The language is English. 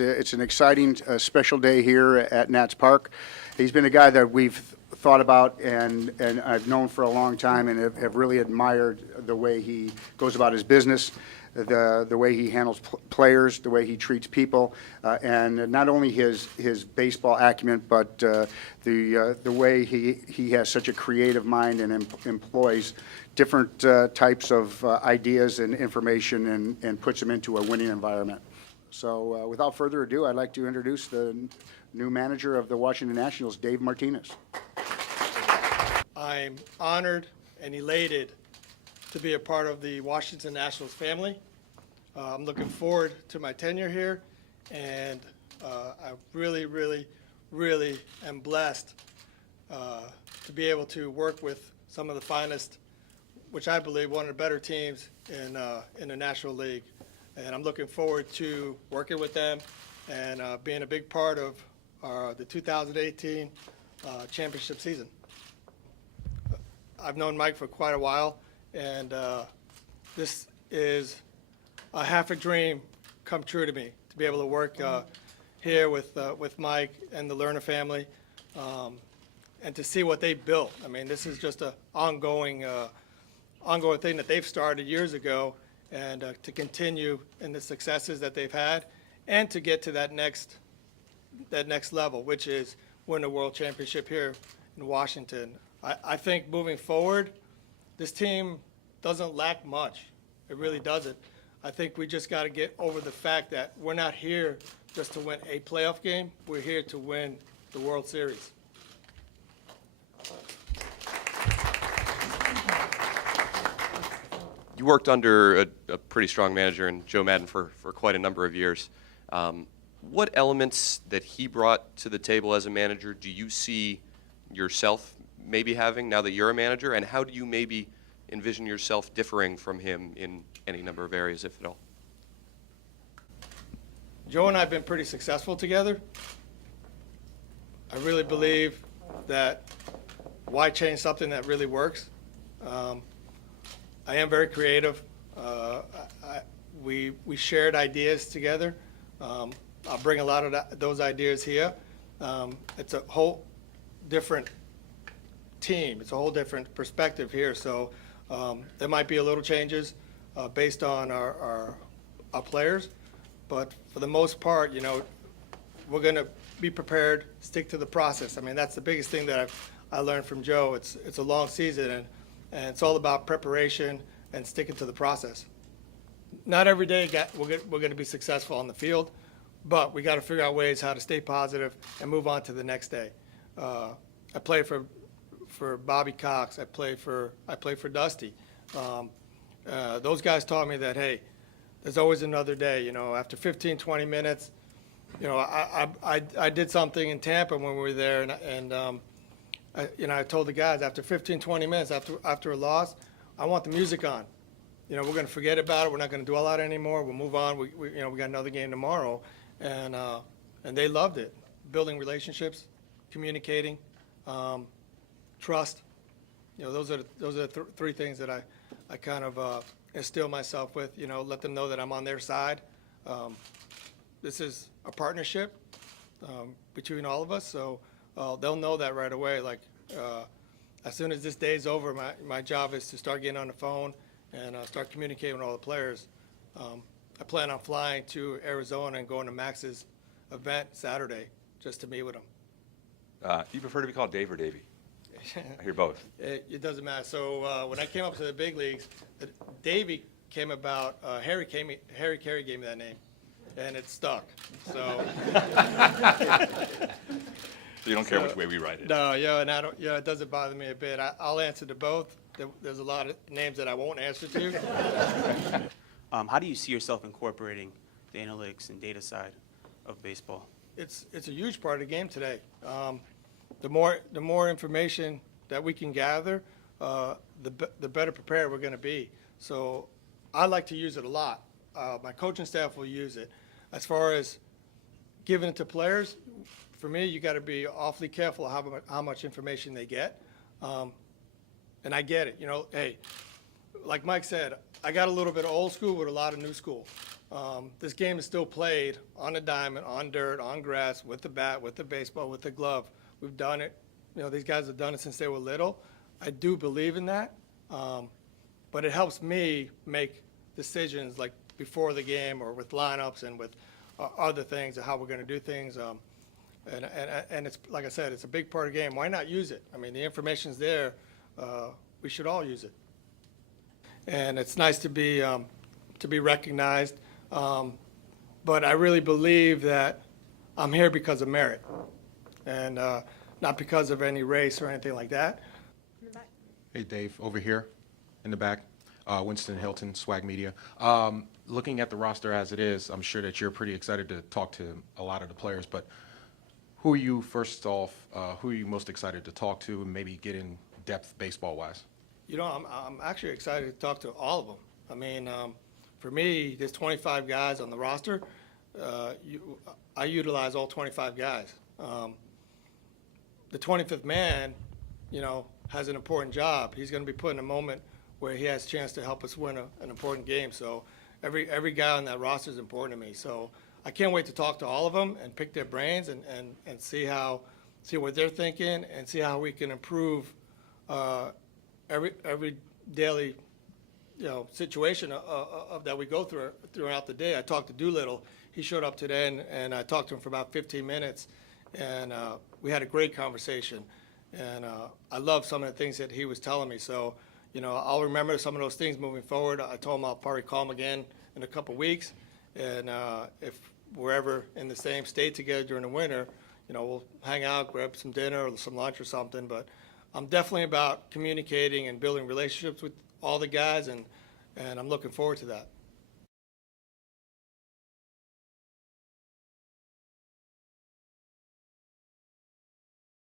It's an exciting, special day here at Nats Park. He's been a guy that we've thought about and I've known for a long time and have really admired the way he goes about his business, the way he handles players, the way he treats people, and not only his baseball acumen, but the way he has such a creative mind and employs different types of ideas and information and puts them into a winning environment. So without further ado, I'd like to introduce the new manager of the Washington Nationals, Dave Martinez. I'm honored and elated to be a part of the Washington Nationals family. I'm looking forward to my tenure here, and I really, really, really am blessed to be able to work with some of the finest, which I believe one of the better teams in the National League. And I'm looking forward to working with them and being a big part of the 2018 championship season. I've known Mike for quite a while, and this is a half a dream come true to me, to be able to work here with Mike and the Lerner family, and to see what they built. I mean, this is just an ongoing thing that they've started years ago, and to continue in the successes that they've had, and to get to that next level, which is win a world championship here in Washington. I think moving forward, this team doesn't lack much. It really doesn't. I think we just got to get over the fact that we're not here just to win a playoff game. We're here to win the World Series. You worked under a pretty strong manager in Joe Maddon for quite a number of years. What elements that he brought to the table as a manager do you see yourself maybe having now that you're a manager, and how do you maybe envision yourself differing from him in any number of areas, if at all? Joe and I have been pretty successful together. I really believe that why change something that really works? I am very creative. We shared ideas together. I'll bring a lot of those ideas here. It's a whole different team. It's a whole different perspective here. So there might be a little changes based on our players, but for the most part, you know, we're going to be prepared, stick to the process. I mean, that's the biggest thing that I learned from Joe. It's a long season, and it's all about preparation and sticking to the process. Not every day we're going to be successful on the field, but we got to figure out ways how to stay positive and move on to the next day. I play for Bobby Cox. I play for Dusty. Those guys taught me that, hey, there's always another day. You know, after 15, 20 minutes, you know, I did something in Tampa when we were there, and I told the guys after 15, 20 minutes after a loss, I want the music on. You know, we're going to forget about it. We're not going to dwell on it anymore. We'll move on. We got another game tomorrow, and they loved it. Building relationships, communicating, trust. You know, those are the three things that I kind of instill myself with. You know, let them know that I'm on their side. This is a partnership between all of us, so they'll know that right away. Like, as soon as this day's over, my job is to start getting on the phone and start communicating with all the players. I plan on flying to Arizona and going to Max's event Saturday just to meet with him. Do you prefer to be called Dave or Davey? I hear both. It doesn't matter. So when I came up to the big leagues, Davey came about. Harry Carey gave me that name, and it stuck. So. So you don't care which way we write it? No, yeah, and I don't. Yeah, it doesn't bother me a bit. I'll answer to both. There's a lot of names that I won't answer to. How do you see yourself incorporating the analytics and data side of baseball? It's a huge part of the game today. The more information that we can gather, the better prepared we're going to be. So I like to use it a lot. My coaching staff will use it. As far as giving it to players, for me, you got to be awfully careful how much information they get. And I get it. You know, hey, like Mike said, I got a little bit of old school with a lot of new school. This game is still played on a diamond, on dirt, on grass, with the bat, with the baseball, with the glove. We've done it. You know, these guys have done it since they were little. I do believe in that. But it helps me make decisions like before the game or with lineups and with other things and how we're going to do things. And it's, like I said, it's a big part of the game. Why not use it? I mean, the information's there. We should all use it. And it's nice to be recognized. But I really believe that I'm here because of merit and not because of any race or anything like that. Hey, Dave, over here in the back, Winston Hilton, Swag Media. Looking at the roster as it is, I'm sure that you're pretty excited to talk to a lot of the players, but who are you, first off, who are you most excited to talk to and maybe get in depth baseball-wise? You know, I'm actually excited to talk to all of them. I mean, for me, there's 25 guys on the roster. I utilize all 25 guys. The 25th man, you know, has an important job. He's going to be put in a moment where he has a chance to help us win an important game. So every guy on that roster is important to me. So I can't wait to talk to all of them and pick their brains and see what they're thinking and see how we can improve every daily, you know, situation of that we go through throughout the day. I talked to Doolittle. He showed up today, and I talked to him for about 15 minutes, and we had a great conversation. And I love some of the things that he was telling me. So, you know, I'll remember some of those things moving forward. I told him I'll probably call him again in a couple weeks, and if we're ever in the same state together during the winter, you know, we'll hang out, grab some dinner or some lunch or something. But I'm definitely about communicating and building relationships with all the guys, and I'm looking forward to that.